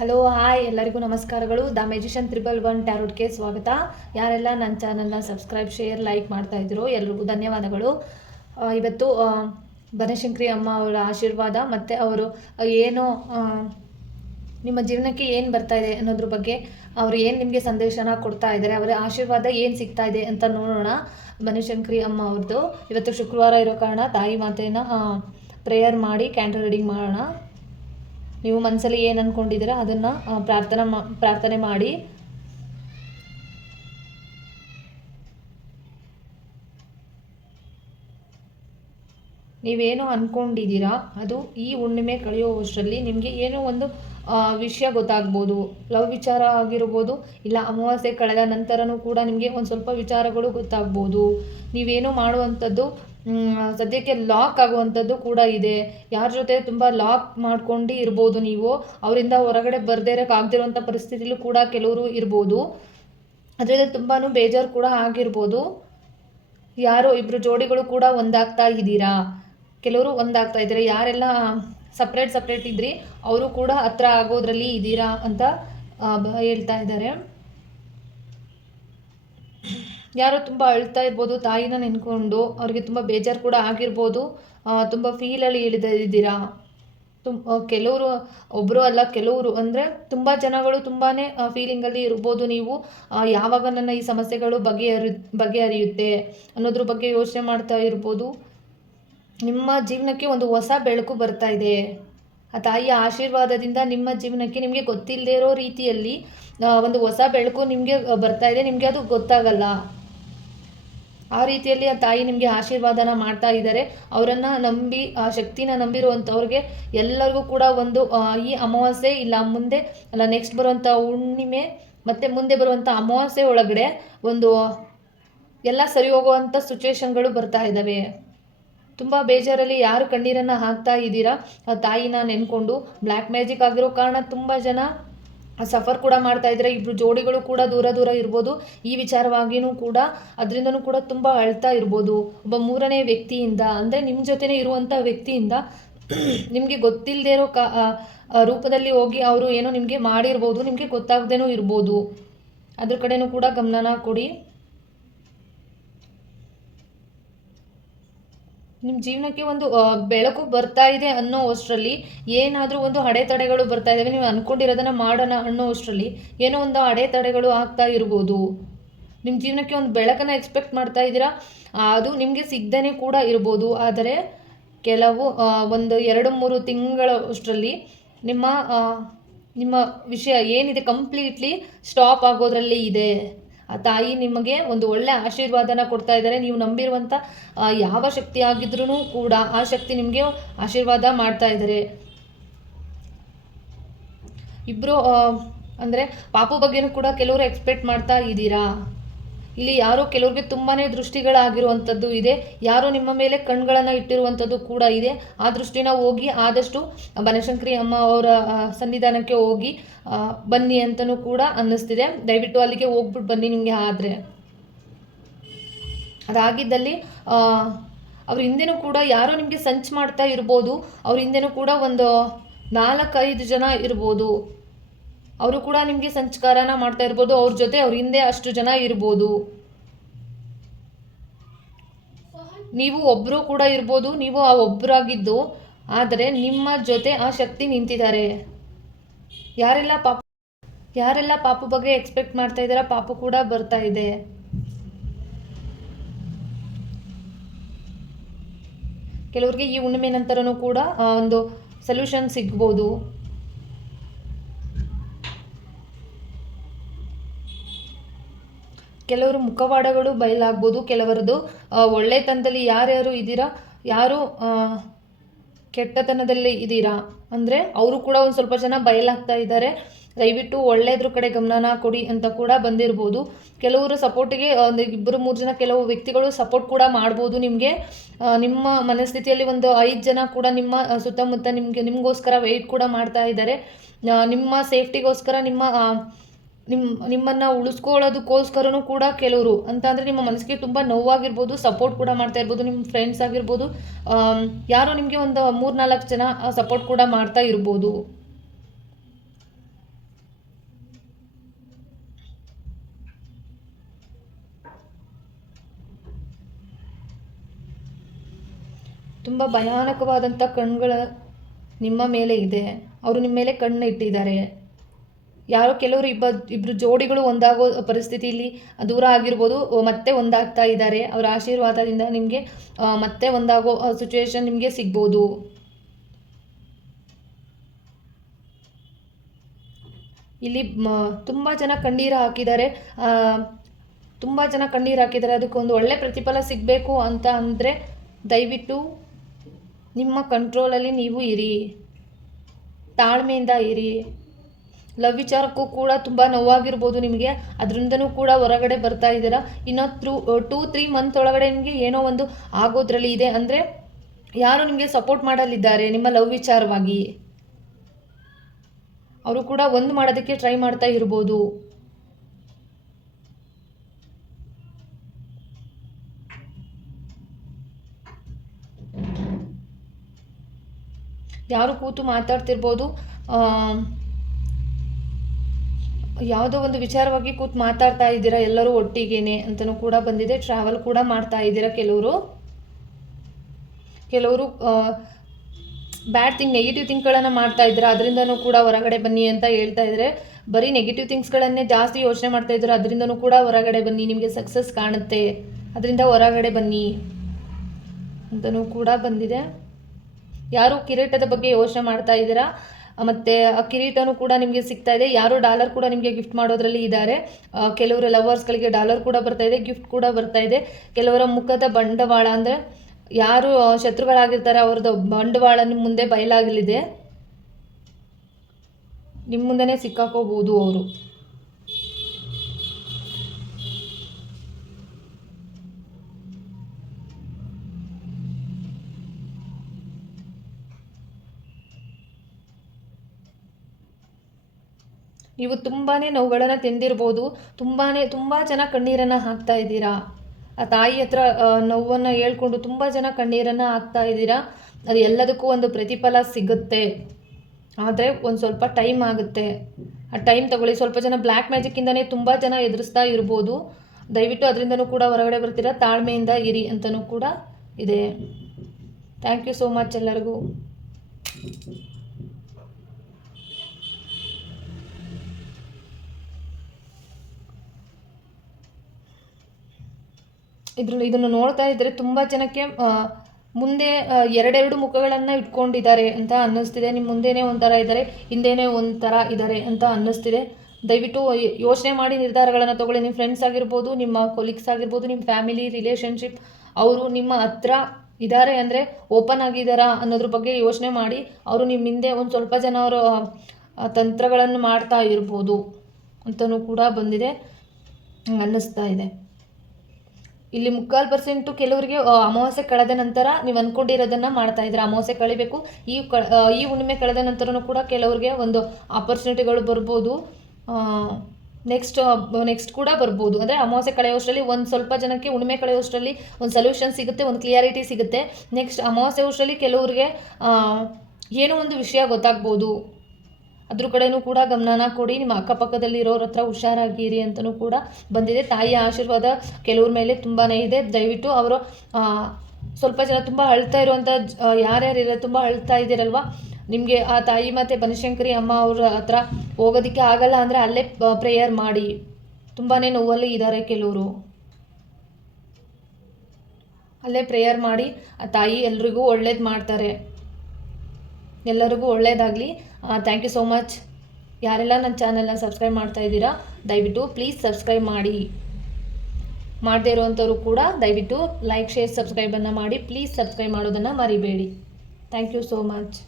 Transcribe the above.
Hello hi ಎಲ್ಲರಿಗೂ ನಮಸ್ಕಾರಗಳು. The magician triple one ಟ್ಯಾರೋಟ್ಗೆ ಸ್ವಾಗತ. ಯಾರೆಲ್ಲ ನನ್ನ ಚಾನಲ್ನ ಸಬ್ಸ್ಕ್ರೈಬ್ ಶೇರ್ ಲೈಕ್ ಮಾಡ್ತಾ ಇದ್ರು ಎಲ್ರಿಗೂ ಧನ್ಯವಾದಗಳು. ಇವತ್ತು ಬನಶಂಕರಿ ಅಮ್ಮ ಅವರ ಆಶೀರ್ವಾದ ಮತ್ತು ಅವರು ಏನು ನಿಮ್ಮ ಜೀವನಕ್ಕೆ ಏನು ಬರ್ತಾ ಇದೆ ಅನ್ನೋದ್ರ ಬಗ್ಗೆ ಅವರು ಏನು ನಿಮಗೆ ಸಂದೇಶನ ಕೊಡ್ತಾ ಇದ್ದಾರೆ, ಅವರ ಆಶೀರ್ವಾದ ಏನು ಸಿಗ್ತಾ ಇದೆ ಅಂತ ನೋಡೋಣ ಬನಶಂಕರಿ ಅಮ್ಮ ಅವ್ರದ್ದು. ಇವತ್ತು ಶುಕ್ರವಾರ ಇರೋ ಕಾರಣ ತಾಯಿ ಮಾತೆನ ಪ್ರೇಯರ್ ಮಾಡಿ ಕ್ಯಾಂಡಲ್ ರೀಡಿಂಗ್ ಮಾಡೋಣ. ನೀವು ಮನಸ್ಸಲ್ಲಿ ಏನು ಅಂದ್ಕೊಂಡಿದ್ದೀರಾ ಅದನ್ನು ಪ್ರಾರ್ಥನೆ ಮಾ, ಪ್ರಾರ್ಥನೆ ಮಾಡಿ. ನೀವೇನು ಅಂದ್ಕೊಂಡಿದ್ದೀರಾ ಅದು ಈ ಹುಣ್ಣಿಮೆ ಕಳೆಯುವಷ್ಟರಲ್ಲಿ ನಿಮಗೆ ಏನೋ ಒಂದು ವಿಷಯ ಗೊತ್ತಾಗ್ಬೋದು. ಲವ್ ವಿಚಾರ ಆಗಿರ್ಬೋದು, ಇಲ್ಲ ಅಮಾವಾಸ್ಯೆ ಕಳೆದ ನಂತರನೂ ಕೂಡ ನಿಮಗೆ ಒಂದು ಸ್ವಲ್ಪ ವಿಚಾರಗಳು ಗೊತ್ತಾಗ್ಬೋದು. ನೀವೇನೋ ಮಾಡುವಂಥದ್ದು ಸದ್ಯಕ್ಕೆ ಲಾಕ್ ಆಗುವಂಥದ್ದು ಕೂಡ ಇದೆ. ಯಾರ ಜೊತೆ ತುಂಬ ಲಾಕ್ ಮಾಡ್ಕೊಂಡು ಇರ್ಬೋದು ನೀವು. ಅವರಿಂದ ಹೊರಗಡೆ ಬರದೇ ಇರೋಕ್ಕಾಗ್ದಿರೋಂಥ ಪರಿಸ್ಥಿತಿಲೂ ಕೂಡ ಕೆಲವರು ಇರ್ಬೋದು. ಅದರಿಂದ ತುಂಬಾ ಬೇಜಾರು ಕೂಡ ಆಗಿರ್ಬೋದು. ಯಾರೋ ಇಬ್ಬರು ಜೋಡಿಗಳು ಕೂಡ ಒಂದಾಗ್ತಾ ಇದ್ದೀರಾ? ಕೆಲವರು ಒಂದಾಗ್ತಾ ಇದ್ದಾರೆ. ಯಾರೆಲ್ಲ ಸಪ್ರೇಟ್ ಸಪ್ರೇಟ್ ಇದ್ರಿ. ಅವರು ಕೂಡ ಹತ್ರ ಆಗೋದ್ರಲ್ಲಿ ಇದ್ದೀರಾ ಅಂತ ಹೇಳ್ತಾ ಇದ್ದಾರೆ. ಯಾರು ತುಂಬ ಅಳ್ತಾ ಇರ್ಬೋದು, ತಾಯಿನ ನೆನ್ಕೊಂಡು. ಅವ್ರಿಗೆ ತುಂಬ ಬೇಜಾರು ಕೂಡ ಆಗಿರ್ಬೋದು. ತುಂಬ ಫೀಲಲ್ಲಿ ಇಳಿದ, ಇದ್ದೀರಾ? ತುಮ್ ಕೆಲವರು ಒಬ್ಬರು ಅಲ್ಲ, ಕೆಲವರು ಅಂದರೆ ತುಂಬ ಜನಗಳು ತುಂಬಾ ಫೀಲಿಂಗಲ್ಲಿ ಇರ್ಬೋದು ನೀವು. ಯಾವಾಗ ನನ್ನ ಈ ಸಮಸ್ಯೆಗಳು ಬಗೆಹರಿ ಬಗೆಹರಿಯುತ್ತೆ ಅನ್ನೋದ್ರ ಬಗ್ಗೆ ಯೋಚನೆ ಮಾಡ್ತಾ ಇರ್ಬೋದು. ನಿಮ್ಮ ಜೀವನಕ್ಕೆ ಒಂದು ಹೊಸ ಬೆಳಕು ಬರ್ತಾ ಇದೆ. ಆ ತಾಯಿಯ ಆಶೀರ್ವಾದದಿಂದ ನಿಮ್ಮ ಜೀವನಕ್ಕೆ ನಿಮಗೆ ಗೊತ್ತಿಲ್ಲದೆ ಇರೋ ರೀತಿಯಲ್ಲಿ ಒಂದು ಹೊಸ ಬೆಳಕು ನಿಮಗೆ ಬರ್ತಾ ಇದೆ. ನಿಮಗೆ ಅದು ಗೊತ್ತಾಗಲ್ಲ. ಆ ರೀತಿಯಲ್ಲಿ ಆ ತಾಯಿ ನಿಮಗೆ ಆಶೀರ್ವಾದನ ಮಾಡ್ತಾ ಇದ್ದಾರೆ. ಅವರನ್ನು ನಂಬಿ, ಆ ಶಕ್ತಿನ ನಂಬಿರುವಂಥವ್ರಿಗೆ ಎಲ್ಲರಿಗೂ ಕೂಡ ಒಂದು ಈ ಅಮಾವಾಸ್ಯೆ ಇಲ್ಲ, ಮುಂದೆ, ಅಲ್ಲ ನೆಕ್ಸ್ಟ್ ಬರುವಂಥ ಹುಣ್ಣಿಮೆ ಮತ್ತು ಮುಂದೆ ಬರುವಂಥ ಅಮಾವಾಸ್ಯೆ ಒಳಗಡೆ ಒಂದು, ಎಲ್ಲ ಸರಿ ಹೋಗುವಂಥ ಸಿಚುವೇಶನ್ಗಳು ಬರ್ತಾ ಇದ್ದಾವೆ. ತುಂಬ ಬೇಜಾರಲ್ಲಿ ಯಾರು ಕಣ್ಣೀರನ್ನು ಹಾಕ್ತಾ ಇದ್ದೀರಾ? ಆ ತಾಯಿನ ನೆನ್ಕೊಂಡು ಬ್ಲ್ಯಾಕ್ ಮ್ಯಾಜಿಕ್ ಆಗಿರೋ ಕಾರಣ ತುಂಬ ಜನ ಸಫರ್ ಕೂಡ ಮಾಡ್ತಾ ಇದ್ದಾರೆ. ಇಬ್ಬರು ಜೋಡಿಗಳು ಕೂಡ ದೂರ ದೂರ ಇರ್ಬೋದು. ಈ ವಿಚಾರವಾಗಿಯೂ ಕೂಡ ಅದರಿಂದನೂ ಕೂಡ ತುಂಬ ಅಳ್ತಾ ಇರ್ಬೋದು. ಒಬ್ಬ ಮೂರನೇ ವ್ಯಕ್ತಿಯಿಂದ, ಅಂದರೆ ನಿಮ್ಮ ಜೊತೆನೇ ಇರುವಂಥ ವ್ಯಕ್ತಿಯಿಂದ ನಿಮಗೆ ಗೊತ್ತಿಲ್ಲದೆ ಇರೋ ಕಾ ರೂಪದಲ್ಲಿ ಹೋಗಿ ಅವರು ಏನೋ ನಿಮಗೆ ಮಾಡಿರ್ಬೋದು, ನಿಮಗೆ ಗೊತ್ತಾಗದೇನೂ ಇರ್ಬೋದು. ಅದ್ರ ಕಡೆನೂ ಕೂಡ ಗಮನನ ಕೊಡಿ. ನಿಮ್ಮ ಜೀವನಕ್ಕೆ ಒಂದು ಬೆಳಕು ಬರ್ತಾ ಇದೆ ಅನ್ನೋ ಅಷ್ಟರಲ್ಲಿ ಏನಾದರೂ ಒಂದು ಅಡೆತಡೆಗಳು ಬರ್ತಾ ಇದ್ದಾವೆ ನೀವು ಅನ್ಕೊಂಡಿರೋದನ್ನ ಮಾಡೋಣ ಅನ್ನೋ ಅಷ್ಟರಲ್ಲಿ ಏನೋ ಒಂದು ಅಡೆತಡೆಗಳು ಆಗ್ತಾ ಇರ್ಬೋದು. ನಿಮ್ಮ ಜೀವನಕ್ಕೆ ಒಂದು ಬೆಳಕನ್ನು ಎಕ್ಸ್ಪೆಕ್ಟ್ ಮಾಡ್ತಾ ಇದ್ದೀರಾ? ಅದು ನಿಮಗೆ ಸಿಗ್ದೇ ಕೂಡ ಇರ್ಬೋದು. ಆದರೆ ಕೆಲವು ಒಂದು ಎರಡು, ಮೂರು ತಿಂಗಳ ಅಷ್ಟರಲ್ಲಿ ನಿಮ್ಮ ನಿಮ್ಮ ವಿಷಯ ಏನಿದೆ ಕಂಪ್ಲೀಟ್ಲಿ ಸ್ಟಾಪ್ ಆಗೋದ್ರಲ್ಲಿ ಇದೆ. ತಾಯಿ ನಿಮಗೆ ಒಂದು ಒಳ್ಳೆ ಆಶೀರ್ವಾದನ ಕೊಡ್ತಾ ಇದ್ದಾರೆ. ನೀವು ನಂಬಿರುವಂಥ ಯಾವ ಶಕ್ತಿ ಆಗಿದ್ರೂ ಕೂಡ ಆ ಶಕ್ತಿ ನಿಮಗೆ ಆಶೀರ್ವಾದ ಮಾಡ್ತಾ ಇದ್ದಾರೆ. ಇಬ್ಬರು ಅಂದರೆ ಪಾಪು ಬಗ್ಗೆನೂ ಕೂಡ ಕೆಲವರು ಎಕ್ಸ್ಪೆಕ್ಟ್ ಮಾಡ್ತಾ ಇದ್ದೀರಾ? ಇಲ್ಲಿ ಯಾರೋ ಕೆಲವ್ರಿಗೆ ತುಂಬಾ ದೃಷ್ಟಿಗಳಾಗಿರುವಂಥದ್ದು ಇದೆ. ಯಾರೋ ನಿಮ್ಮ ಮೇಲೆ ಕಣ್ಗಳನ್ನು ಇಟ್ಟಿರುವಂಥದ್ದು ಕೂಡ ಇದೆ. ಆ ದೃಷ್ಟಿನ ಹೋಗಿ ಆದಷ್ಟು ಬನಶಂಕರಿ ಅಮ್ಮ ಅವರ ಸನ್ನಿಧಾನಕ್ಕೆ ಹೋಗಿ ಬನ್ನಿ ಅಂತಲೂ ಕೂಡ ಅನ್ನಿಸ್ತಿದೆ. ದಯವಿಟ್ಟು ಅಲ್ಲಿಗೆ ಹೋಗ್ಬಿಟ್ಟು ಬನ್ನಿ ನಿಮಗೆ ಆದರೆ. ಅದಾಗಿದ್ದಲ್ಲಿ ಅವ್ರ ಹಿಂದೆನೂ ಕೂಡ ಯಾರೋ ನಿಮಗೆ ಸಂಚ್ ಮಾಡ್ತಾ ಇರ್ಬೋದು. ಅವ್ರ ಹಿಂದೆನೂ ಕೂಡ ಒಂದು ನಾಲ್ಕೈದು ಜನ ಇರ್ಬೋದು. ಅವರು ಕೂಡ ನಿಮಗೆ ಸಂಸ್ಕಾರನ ಮಾಡ್ತಾ ಇರ್ಬೋದು, ಅವ್ರ ಜೊತೆ ಅವ್ರ ಹಿಂದೆ ಅಷ್ಟು ಜನ ಇರ್ಬೋದು. ನೀವು ಒಬ್ಬರು ಕೂಡ ಇರ್ಬೋದು, ನೀವು ಆ ಒಬ್ಬರಾಗಿದ್ದು ಆದರೆ ನಿಮ್ಮ ಜೊತೆ ಆ ಶಕ್ತಿ ನಿಂತಿದ್ದಾರೆ. ಯಾರೆಲ್ಲ ಪಾಪ ಯಾರೆಲ್ಲ ಪಾಪ ಬಗ್ಗೆ ಎಕ್ಸ್ಪೆಕ್ಟ್ ಮಾಡ್ತಾ ಇದ್ದಾರೆ ಪಾಪು ಕೂಡ ಬರ್ತಾ ಇದೆ. ಕೆಲವ್ರಿಗೆ ಈ ಹುಣ್ಣಿಮೆ ನಂತರನೂ ಕೂಡ ಒಂದು ಸೊಲ್ಯೂಷನ್ ಸಿಗ್ಬೋದು. ಕೆಲವರು ಮುಖವಾಡಗಳು ಬಯಲಾಗ್ಬೋದು, ಕೆಲವರದು ಒಳ್ಳೆತನದಲ್ಲಿ ಯಾರ್ಯಾರು ಇದ್ದೀರಾ, ಯಾರು ಕೆಟ್ಟತನದಲ್ಲಿ ಇದ್ದೀರಾ? ಅಂದರೆ ಅವರು ಕೂಡ ಒಂದು ಸ್ವಲ್ಪ ಜನ ಬಯಲಾಗ್ತಾ ಇದ್ದಾರೆ. ದಯವಿಟ್ಟು ಒಳ್ಳೆಯದ್ರ ಕಡೆ ಗಮನನ ಕೊಡಿ ಅಂತ ಕೂಡ ಬಂದಿರ್ಬೋದು. ಕೆಲವರು ಸಪೋರ್ಟಿಗೆ ಒಂದು ಇಬ್ಬರು ಮೂರು ಜನ ಕೆಲವು ವ್ಯಕ್ತಿಗಳು ಸಪೋರ್ಟ್ ಕೂಡ ಮಾಡ್ಬೋದು ನಿಮಗೆ. ನಿಮ್ಮ ಮನಸ್ಥಿತಿಯಲ್ಲಿ ಒಂದು ಐದು ಜನ ಕೂಡ ನಿಮ್ಮ ಸುತ್ತಮುತ್ತ ನಿಮಗೆ, ನಿಮಗೋಸ್ಕರ ವೆಯ್ಟ್ ಕೂಡ ಮಾಡ್ತಾ ಇದ್ದಾರೆ. ನಿಮ್ಮ ಸೇಫ್ಟಿಗೋಸ್ಕರ ನಿಮ್ಮ ನಿಮ್ಮ ನಿಮ್ಮನ್ನು ಉಳಿಸ್ಕೊಳ್ಳೋದಕ್ಕೋಸ್ಕರನೂ ಕೂಡ ಕೆಲವರು ಅಂತಂದರೆ ನಿಮ್ಮ ಮನಸ್ಸಿಗೆ ತುಂಬ ನೋವಾಗಿರ್ಬೋದು ಸಪೋರ್ಟ್ ಕೂಡ ಮಾಡ್ತಾ ಇರ್ಬೋದು ನಿಮ್ಮ ಫ್ರೆಂಡ್ಸ್ ಆಗಿರ್ಬೋದು. ಯಾರೋ ನಿಮಗೆ ಒಂದು ಮೂರು ನಾಲ್ಕು ಜನ ಸಪೋರ್ಟ್ ಕೂಡ ಮಾಡ್ತಾ ಇರ್ಬೋದು. ತುಂಬ ಭಯಾನಕವಾದಂಥ ಕಣ್ಗಳ ನಿಮ್ಮ ಮೇಲೆ ಇದೆ. ಅವರು ನಿಮ್ಮ ಮೇಲೆ ಕಣ್ಣು ಇಟ್ಟಿದ್ದಾರೆ. ಯಾರೋ ಕೆಲವರು ಇಬ್ಬ ಇಬ್ಬರು ಜೋಡಿಗಳು ಒಂದಾಗೋ ಪರಿಸ್ಥಿತಿಯಲ್ಲಿ ದೂರ ಆಗಿರ್ಬೋದು ಮತ್ತೆ ಒಂದಾಗ್ತಾ ಇದ್ದಾರೆ. ಅವರ ಆಶೀರ್ವಾದದಿಂದ ನಿಮಗೆ ಮತ್ತೆ ಒಂದಾಗೋ ಸಿಚುವೇಶನ್ ನಿಮಗೆ ಸಿಗ್ಬೋದು. ಇಲ್ಲಿ ತುಂಬ ಜನ ಕಣ್ಣೀರು ಹಾಕಿದ್ದಾರೆ. ತುಂಬ ಜನ ಕಣ್ಣೀರು ಹಾಕಿದ್ದಾರೆ. ಅದಕ್ಕೊಂದು ಒಳ್ಳೆ ಪ್ರತಿಫಲ ಸಿಗಬೇಕು ಅಂತ ಅಂದರೆ ದಯವಿಟ್ಟು ನಿಮ್ಮ ಕಂಟ್ರೋಲಲ್ಲಿ ನೀವು ಇರಿ. ತಾಳ್ಮೆಯಿಂದ ಇರಿ. ಲವ್ ವಿಚಾರಕ್ಕೂ ಕೂಡ ತುಂಬ ನೋವಾಗಿರ್ಬೋದು ನಿಮಗೆ. ಅದರಿಂದನೂ ಕೂಡ ಹೊರಗಡೆ ಬರ್ತಾ ಇದ್ದೀರಾ. ಇನ್ನು ತ್ರೂ ಟೂ ತ್ರೀ ಮಂತ್ ಒಳಗಡೆ ನಿಮಗೆ ಏನೋ ಒಂದು ಆಗೋದ್ರಲ್ಲಿ ಇದೆ. ಅಂದರೆ ಯಾರು ನಿಮಗೆ ಸಪೋರ್ಟ್ ಮಾಡಲಿದ್ದಾರೆ ನಿಮ್ಮ ಲವ್ ವಿಚಾರವಾಗಿ? ಅವರು ಕೂಡ ಒಂದು ಮಾಡೋದಕ್ಕೆ ಟ್ರೈ ಮಾಡ್ತಾ ಇರ್ಬೋದು. ಯಾರು ಕೂತು ಮಾತಾಡ್ತಿರ್ಬೋದು. ಯಾವುದೋ ಒಂದು ವಿಚಾರವಾಗಿ ಕೂತು ಮಾತಾಡ್ತಾ ಇದ್ದೀರಾ? ಎಲ್ಲರೂ ಒಟ್ಟಿಗೇನೆ ಅಂತಲೂ ಕೂಡ ಬಂದಿದೆ. ಟ್ರಾವೆಲ್ ಕೂಡ ಮಾಡ್ತಾ ಇದ್ದೀರಾ ಕೆಲವರು? ಕೆಲವರು ಬ್ಯಾಡ್ ಥಿಂಗ್ ನೆಗೆಟಿವ್ ಥಿಂಗ್ಗಳನ್ನು ಮಾಡ್ತಾ ಇದ್ದಾರೆ? ಅದರಿಂದನೂ ಕೂಡ ಹೊರಗಡೆ ಬನ್ನಿ ಅಂತ ಹೇಳ್ತಾ ಇದ್ದಾರೆ. ಬರೀ ನೆಗೆಟಿವ್ ಥಿಂಗ್ಸ್ಗಳನ್ನೇ ಜಾಸ್ತಿ ಯೋಚನೆ ಮಾಡ್ತಾ ಇದ್ದಾರೆ? ಅದರಿಂದನೂ ಕೂಡ ಹೊರಗಡೆ ಬನ್ನಿ. ನಿಮಗೆ ಸಕ್ಸಸ್ ಕಾಣುತ್ತೆ. ಅದರಿಂದ ಹೊರಗಡೆ ಬನ್ನಿ ಅಂತಲೂ ಕೂಡ ಬಂದಿದೆ. ಯಾರು ಕಿರೀಟದ ಬಗ್ಗೆ ಯೋಚನೆ ಮಾಡ್ತಾ ಇದ್ದೀರಾ? ಮತ್ತು ಕಿರೀಟನೂ ಕೂಡ ನಿಮಗೆ ಸಿಗ್ತಾ ಇದೆ. ಯಾರು ಡಾಲರ್ ಕೂಡ ನಿಮಗೆ ಗಿಫ್ಟ್ ಮಾಡೋದ್ರಲ್ಲಿ ಇದ್ದಾರೆ. ಕೆಲವರು ಲವರ್ಸ್ಗಳಿಗೆ ಡಾಲರ್ ಕೂಡ ಬರ್ತಾ ಇದೆ ಗಿಫ್ಟ್ ಕೂಡ ಬರ್ತಾ ಇದೆ. ಕೆಲವರ ಮುಖದ ಬಂಡವಾಳ ಅಂದರೆ, ಯಾರು ಶತ್ರುಗಳಾಗಿರ್ತಾರೆ, ಅವ್ರದ್ದು ಬಂಡವಾಳ ನಿಮ್ಮ ಮುಂದೆ ಬಯಲಾಗಲಿದೆ. ನಿಮ್ಮ ಮುಂದೆನೇ ಸಿಕ್ಕಾಕೋಬಹುದು ಅವರು. ನೀವು ತುಂಬಾ ನೋವುಗಳನ್ನು ತಿಂದಿರ್ಬೋದು. ತುಂಬಾ ತುಂಬ ಜನ ಕಣ್ಣೀರನ್ನು ಹಾಕ್ತಾ ಇದ್ದೀರಾ? ಆ ತಾಯಿ ಹತ್ರ ನೋವನ್ನು ಹೇಳ್ಕೊಂಡು ತುಂಬ ಜನ ಕಣ್ಣೀರನ್ನು ಹಾಕ್ತಾ ಇದ್ದೀರಾ? ಅದು ಎಲ್ಲದಕ್ಕೂ ಒಂದು ಪ್ರತಿಫಲ ಸಿಗುತ್ತೆ. ಆದರೆ ಒಂದು ಸ್ವಲ್ಪ ಟೈಮ್ ಆಗುತ್ತೆ. ಆ ಟೈಮ್ ತಗೊಳ್ಳಿ. ಸ್ವಲ್ಪ ಜನ ಬ್ಲ್ಯಾಕ್ ಮ್ಯಾಜಿಕ್ಕಿಂದನೇ ತುಂಬ ಜನ ಎದುರಿಸ್ತಾ ಇರ್ಬೋದು. ದಯವಿಟ್ಟು ಅದರಿಂದನೂ ಕೂಡ ಹೊರಗಡೆ ಬರ್ತೀರಾ? ತಾಳ್ಮೆಯಿಂದ ಇರಿ ಅಂತಲೂ ಕೂಡ ಇದೆ. ಥ್ಯಾಂಕ್ ಯು ಸೋ ಮಚ್ ಎಲ್ಲರಿಗೂ. ಇದ್ರ ಇದನ್ನು ನೋಡ್ತಾ ಇದ್ದರೆ ತುಂಬ ಜನಕ್ಕೆ ಮುಂದೆ ಎರಡೆರಡು ಮುಖಗಳನ್ನು ಇಟ್ಕೊಂಡಿದ್ದಾರೆ ಅಂತ ಅನ್ನಿಸ್ತಿದೆ. ನಿಮ್ಮ ಮುಂದೆನೇ ಒಂಥರ ಇದ್ದಾರೆ, ಹಿಂದೆನೇ ಒಂಥರ ಇದ್ದಾರೆ ಅಂತ ಅನ್ನಿಸ್ತಿದೆ. ದಯವಿಟ್ಟು ಯೋಚನೆ ಮಾಡಿ ನಿರ್ಧಾರಗಳನ್ನು ತಗೊಳ್ಳಿ. ನಿಮ್ಮ ಫ್ರೆಂಡ್ಸ್ ಆಗಿರ್ಬೋದು, ನಿಮ್ಮ ಕೊಲೀಗ್ಸ್ ಆಗಿರ್ಬೋದು ನಿಮ್ಮ ಫ್ಯಾಮಿಲಿ ರಿಲೇಷನ್ಶಿಪ್ ಅವರು ನಿಮ್ಮ ಹತ್ರ ಇದ್ದಾರೆ ಅಂದರೆ ಓಪನ್ ಆಗಿದ್ದಾರಾ ಅನ್ನೋದ್ರ ಬಗ್ಗೆ ಯೋಚನೆ ಮಾಡಿ. ಅವರು ನಿಮ್ಮ ಹಿಂದೆ ಒಂದು ಸ್ವಲ್ಪ ಜನ ಅವರು ತಂತ್ರಗಳನ್ನು ಮಾಡ್ತಾ ಇರ್ಬೋದು ಅಂತಲೂ ಕೂಡ ಬಂದಿದೆ, ಅನ್ನಿಸ್ತಾ ಇದೆ. ಇಲ್ಲಿ ಮುಕ್ಕಾಲು ಪರ್ಸೆಂಟು ಕೆಲವರಿಗೆ ಅಮಾವಾಸ್ಯೆ ಕಳೆದ ನಂತರ ನೀವು ಅಂದ್ಕೊಂಡಿರೋದನ್ನು ಮಾಡ್ತಾ ಇದ್ರೆ ಅಮಾವಾಸ್ಯೆ ಕಳಿಬೇಕು, ಈ ಕ ಈ ಹುಣ್ಣಿಮೆ ಕಳೆದ ನಂತರನೂ ಕೂಡ ಕೆಲವರಿಗೆ ಒಂದು ಆಪರ್ಚುನಿಟಿಗಳು ಬರ್ಬೋದು. ನೆಕ್ಸ್ಟ್ ನೆಕ್ಸ್ಟ್ ಕೂಡ ಬರ್ಬೋದು. ಅಂದರೆ ಅಮಾವಾಸ್ಯೆ ಕಳೆಯೋಷ್ಟರಲ್ಲಿ ಒಂದು ಸ್ವಲ್ಪ ಜನಕ್ಕೆ ಹುಣ್ಣಿಮೆ ಕಳೆಯೋಷ್ಟರಲ್ಲಿ ಒಂದು ಸೊಲ್ಯೂಷನ್ ಸಿಗುತ್ತೆ, ಒಂದು ಕ್ಲಿಯಾರಿಟಿ ಸಿಗುತ್ತೆ. ನೆಕ್ಸ್ಟ್ ಅಮಾವಾಸ್ಯೆ ವರ್ಷದಲ್ಲಿ ಕೆಲವರಿಗೆ ಏನೋ ಒಂದು ವಿಷಯ ಗೊತ್ತಾಗ್ಬೋದು. ಅದ್ರ ಕಡೆನೂ ಕೂಡ ಗಮನನ ಕೊಡಿ. ನಿಮ್ಮ ಅಕ್ಕಪಕ್ಕದಲ್ಲಿರೋರ ಹತ್ರ ಹುಷಾರಾಗಿರಿ ಅಂತಲೂ ಕೂಡ ಬಂದಿದೆ. ತಾಯಿಯ ಆಶೀರ್ವಾದ ಕೆಲವ್ರ ಮೇಲೆ ತುಂಬಾ ಇದೆ. ದಯವಿಟ್ಟು ಅವರು ಸ್ವಲ್ಪ ಜನ ತುಂಬ ಅಳ್ತಾ ಇರುವಂಥ ಯಾರ್ಯಾರಿಲ್ಲ ತುಂಬ ಅಳ್ತಾ ಇದ್ದೀರಲ್ವ? ನಿಮಗೆ ಆ ತಾಯಿ ಮತ್ತು ಬನಶಂಕರಿ ಅಮ್ಮ ಅವ್ರ ಹತ್ರ ಹೋಗೋದಕ್ಕೆ ಆಗಲ್ಲ ಅಂದರೆ ಅಲ್ಲೇ ಪ್ರೇಯರ್ ಮಾಡಿ. ತುಂಬಾ ನೋವಲ್ಲಿ ಇದ್ದಾರೆ ಕೆಲವರು. ಅಲ್ಲೇ ಪ್ರೇಯರ್ ಮಾಡಿ, ಆ ತಾಯಿ ಎಲ್ರಿಗೂ ಒಳ್ಳೇದು ಮಾಡ್ತಾರೆ. ಎಲ್ಲರಿಗೂ ಒಳ್ಳೆಯದಾಗಲಿ ಥ್ಯಾಂಕ್ ಯು ಸೋ ಮಚ್ ಯಾರೆಲ್ಲ ನನ್ನ ಚಾನೆಲ್ನ ಸಬ್ಸ್ಕ್ರೈಬ್ ಮಾಡ್ತಾ ಇದ್ದೀರಾ, ದಯವಿಟ್ಟು ಪ್ಲೀಸ್ ಸಬ್ಸ್ಕ್ರೈಬ್ ಮಾಡಿ. ಮಾಡದೇ ಇರುವಂಥವ್ರು ಕೂಡ ದಯವಿಟ್ಟು ಲೈಕ್ ಶೇರ್ ಸಬ್ಸ್ಕ್ರೈಬನ್ನು ಮಾಡಿ. ಪ್ಲೀಸ್ ಸಬ್ಸ್ಕ್ರೈಬ್ ಮಾಡೋದನ್ನು ಮರಿಬೇಡಿ. Thank you so much